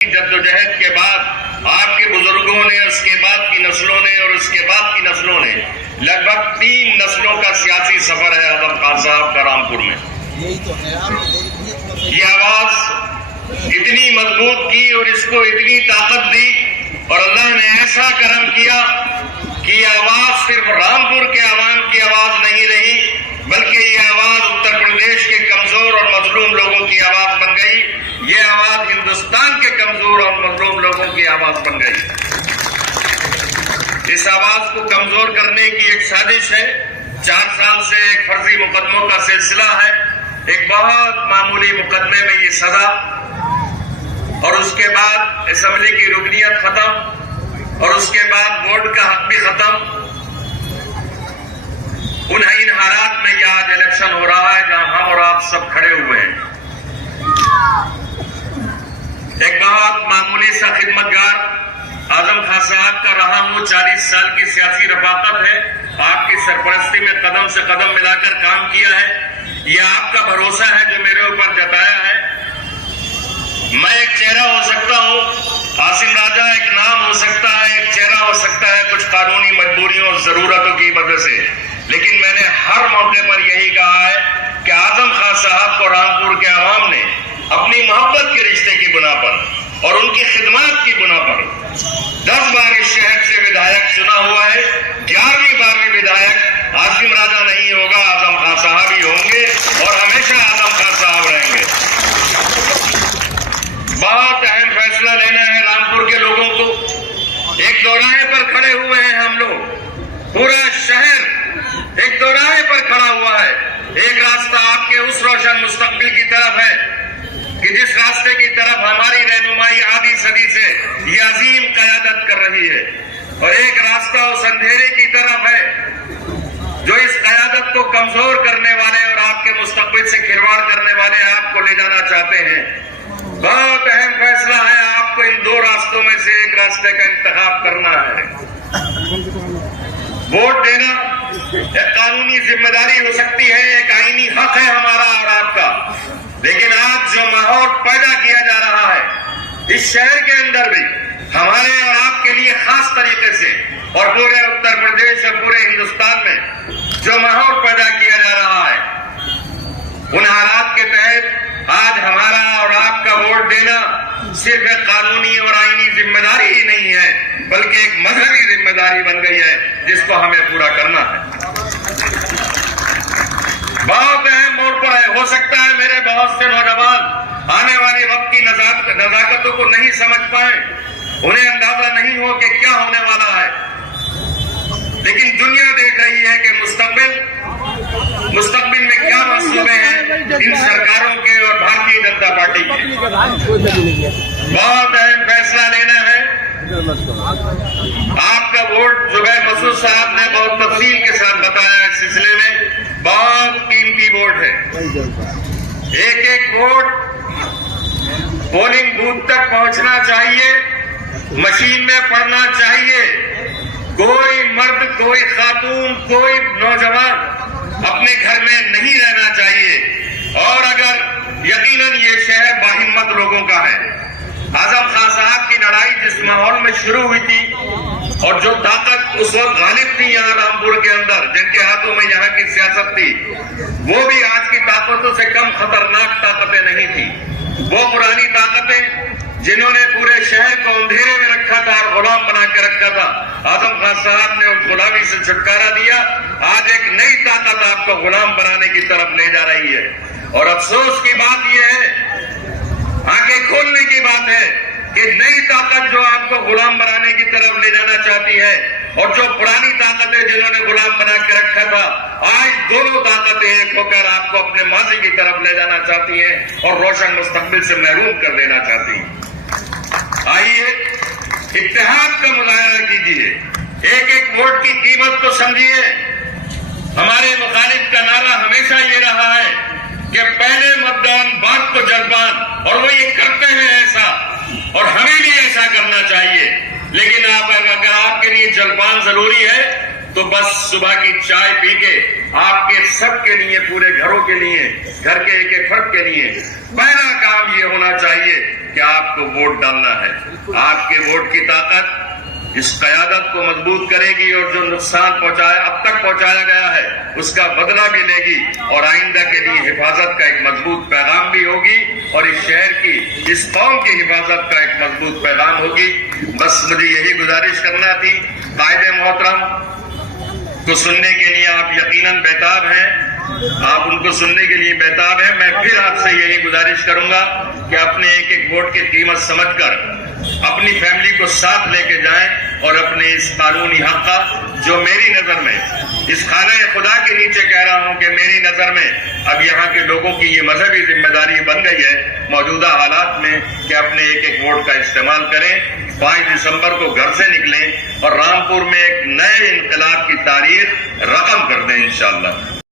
جدوجہد کے بعد آپ کے بزرگوں نے، اس کے بعد کی نسلوں نے اور اس کے بعد کی نسلوں نے، لگ بھگ 3 نسلوں کا سیاسی سفر ہے اعظم خان صاحب کا رامپور میں۔ یہ آواز اتنی مضبوط کی اور اس کو اتنی طاقت دی، اور اللہ نے ایسا کرم کیا کہ یہ آواز صرف رامپور کے عوام کی آواز نہیں رہی، بلکہ یہ آواز اتر پردیش کے کمزور اور مظلوم لوگوں کی آواز بن گئی۔ یہ آواز ہندوستان کے کمزور اور مظلوم لوگوں کی آواز بن گئی۔ اس آواز کو کمزور کرنے کی ایک سازش ہے۔ 4 سال سے ایک فرضی مقدموں کا سلسلہ ہے، ایک بہت معمولی مقدمے میں یہ سزا، اور اس کے بعد اسمبلی کی رکنیت ختم، اور اس کے بعد ووٹ کا حق بھی ختم۔ ان حالات میں یہ آج الیکشن ہو رہا ہے جہاں ہم اور آپ سب کھڑے ہوئے ہیں۔ ایک بہت معمولی سا خدمتگار اعظم خان صاحب کا رہا ہوں۔ 40 سال کی سیاسی رفاقت ہے، آپ کی سرپرستی میں قدم سے قدم ملا کر کام کیا ہے۔ یہ آپ کا بھروسہ ہے جو میرے اوپر جتایا ہے۔ میں ایک چہرہ ہو سکتا ہوں، عاصم راجہ ایک نام ہو سکتا ہے، ایک چہرہ ہو سکتا ہے کچھ قانونی مجبوریوں اور ضرورتوں کی وجہ سے، لیکن میں نے ہر موقع پر یہی کہا ہے کہ اعظم خان صاحب کو رامپور کے عوام نے اپنی محبت کے رشتے کی بنا پر اور ان کی خدمات کی بنا پر 10 بار اس شہر سے ودھایک چنا ہوا ہے۔ 11ویں بار بھی ودھایک عاصم راجہ نہیں ہوگا، اعظم خان صاحب ہی ہوں گے اور ہمیشہ اعظم خان صاحب رہیں گے۔ بہت اہم فیصلہ لینا ہے رامپور کے لوگوں کو۔ ایک دوراہے پر کھڑے ہوئے ہیں ہم لوگ، پورا شہر ایک دوراہے پر کھڑا ہوا ہے۔ ایک راستہ آپ کے اس روشن مستقبل کی طرف ہے کہ جس راستے کی طرف ہماری رہنمائی آدھی صدی سے یہ عظیم قیادت کر رہی ہے، اور ایک راستہ اس اندھیرے کی طرف ہے جو اس قیادت کو کمزور کرنے والے اور آپ کے مستقبل سے کھلواڑ کرنے والے آپ کو لے جانا چاہتے ہیں۔ بہت اہم فیصلہ ہے، آپ کو ان 2 راستوں میں سے ایک راستے کا انتخاب کرنا ہے۔ ووٹ دینا ایک قانونی ذمہ داری ہو سکتی ہے، ایک آئینی حق ہے ہمارا اور آپ کا، لیکن آج جو ماحول پیدا کیا جا رہا ہے اس شہر کے اندر بھی ہمارے اور آپ کے لیے خاص طریقے سے، اور پورے اتر پردیش اور پورے ہندوستان میں جو ماحول پیدا کیا جا رہا ہے، ان حالات کے تحت آج ہمارا اور آپ کا ووٹ دینا صرف ایک قانونی اور آئینی ذمہ داری ہی نہیں ہے، بلکہ ایک مذہبی ذمہ داری بن گئی ہے جس کو ہمیں پورا کرنا ہے۔ بہت اہم موڑ پر ہے۔ ہو سکتا ہے میرے بہت سے نوجوان آنے والے وقت کی نزاکتوں کو نہیں سمجھ پائیں، انہیں اندازہ نہیں ہو کہ کیا ہونے والا ہے، لیکن دنیا دیکھ رہی ہے کہ مستقبل میں کیا منصوبے ہیں ان سرکاروں کے اور بھارتیہ جنتا پارٹی کے۔ بہت اہم فیصلہ لینا ہے۔ آپ کا ووٹ زبیر مسعود صاحب نے بہت تفصیل کے ساتھ بتایا اس سلسلے میں، بہت قیمتی ووٹ ہے۔ ایک ووٹ پولنگ بوتھ تک پہنچنا چاہیے، مشین میں پڑنا چاہیے۔ کوئی مرد، کوئی خاتون، کوئی نوجوان اپنے گھر میں نہیں رہنا چاہیے، اور اگر یقیناً یہ شہر باہمت لوگوں کا ہے۔ اعظم خان صاحب کی لڑائی جس ماحول میں شروع ہوئی تھی اور جو طاقت اس وقت غالب تھی یہاں رامپور کے اندر، جن کے ہاتھوں میں یہاں کی سیاست تھی، وہ بھی آج کی طاقتوں سے کم خطرناک طاقتیں نہیں تھی۔ وہ پرانی طاقتیں جنہوں نے پورے شہر کو اندھیرے میں رکھا تھا اور غلام بنا کے رکھا تھا، اعظم خان صاحب نے اس غلامی سے چھٹکارا دیا۔ آج ایک نئی طاقت آپ کو غلام بنانے کی طرف لے جا رہی ہے، اور افسوس کی بات یہ ہے، آنکھیں کھولنے کی بات ہے کہ نئی طاقت جو آپ کو غلام بنانے کی طرف لے جانا چاہتی ہے، اور جو پرانی طاقتیں جنہوں نے غلام بنا کے رکھا تھا، آج دونوں طاقتیں ایک ہو کر آپ کو اپنے ماضی کی طرف لے جانا چاہتی ہیں اور روشن مستقبل سے محروم کر دینا چاہتی ہیں۔ آئیے اتحاد کا مظاہرہ کیجیے، ایک ووٹ کی قیمت کو سمجھیے۔ ہمارے مخالف کا نعرہ ہمیشہ یہ رہا ہے کہ پہلے متدان بعد کو جلپان، اور وہ یہ کرتے ہیں ایسا، اور ہمیں بھی ایسا کرنا چاہیے۔ لیکن اگر آپ کے لیے جلپان ضروری ہے تو بس صبح کی چائے پی کے آپ کے سب کے لیے، پورے گھروں کے لیے، گھر کے ایک فرد کے لیے پہلا کام یہ ہونا چاہیے کہ آپ کو ووٹ ڈالنا ہے. آپ کے ووٹ کی طاقت اس قیادت کو مضبوط کرے گی اور جو نقصان اب تک پہنچایا گیا ہے اس کا بدلہ بھی لے گی اور آئندہ کے لیے حفاظت کا ایک مضبوط پیغام بھی ہوگی اور اس شہر کی اس قوم کی حفاظت کا ایک مضبوط پیغام ہوگی. بس مجھے یہی گزارش کرنا تھی. قائد محترم کو سننے کے لیے آپ یقیناً بیتاب ہیں, آپ ان کو سننے کے لیے بیتاب ہیں. میں پھر آپ سے یہی گزارش کروں گا کہ اپنے ایک ایک ووٹ کی قیمت سمجھ کر اپنی فیملی کو ساتھ لے کے جائیں اور اپنے اس قانونی حق کا, جو میری نظر میں اس خانہ خدا کے نیچے کہہ رہا ہوں کہ میری نظر میں اب یہاں کے لوگوں کی یہ مذہبی ذمہ داری بن گئی ہے موجودہ حالات میں کہ اپنے ایک ایک ووٹ کا استعمال کریں. 5 دسمبر کو گھر سے نکلیں اور رامپور میں ایک نئے انقلاب کی تاریخ رقم کر دیں انشاءاللہ.